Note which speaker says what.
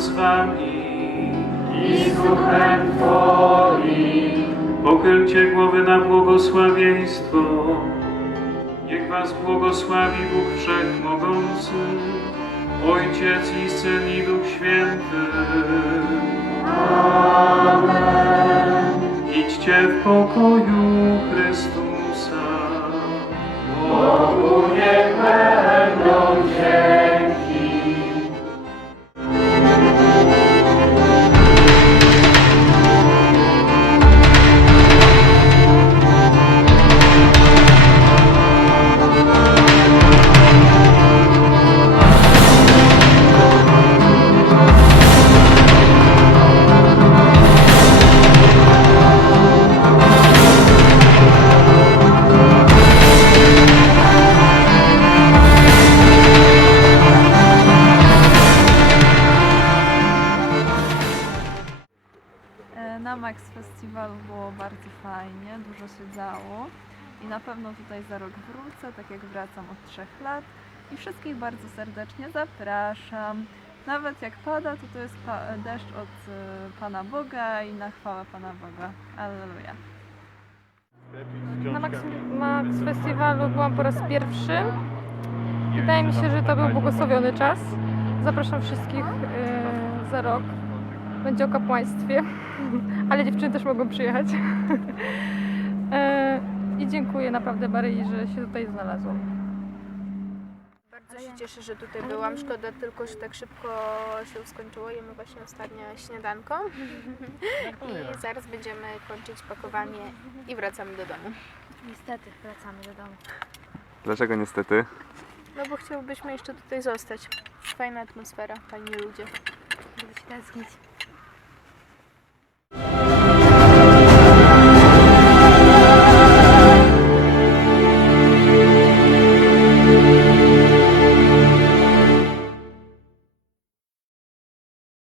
Speaker 1: z wami. I z duchem Twoim. Pochylcie głowy na błogosławieństwo. Niech was błogosławi Bóg Wszechmogący, Ojciec i Syn i Duch Święty. Amen. Idźcie w pokoju Chrystusa. Bogu niech
Speaker 2: Na Max Festiwalu było bardzo fajnie, dużo się działo i na pewno tutaj za rok wrócę, tak jak wracam od trzech lat i wszystkich bardzo serdecznie zapraszam. Nawet jak pada, to to jest deszcz od e, Pana Boga i na chwałę Pana Boga. Alleluja.
Speaker 3: Na Max, Max Festiwalu byłam po raz pierwszy. Wydaje mi się, że to był błogosławiony czas. Zapraszam wszystkich e, za rok. Będzie o kapłaństwie, ale dziewczyny też mogą przyjechać. E, I dziękuję naprawdę Maryi, że się tutaj znalazłam.
Speaker 4: Bardzo się cieszę, że tutaj byłam. Szkoda tylko, że tak szybko się skończyło. Jemy właśnie ostatnio śniadanko. I zaraz będziemy kończyć pakowanie i wracamy do domu.
Speaker 5: Niestety wracamy do domu.
Speaker 6: Dlaczego niestety?
Speaker 4: No bo chciałbyśmy jeszcze tutaj zostać. Fajna atmosfera, fajni ludzie.
Speaker 5: Żeby się tęsknić.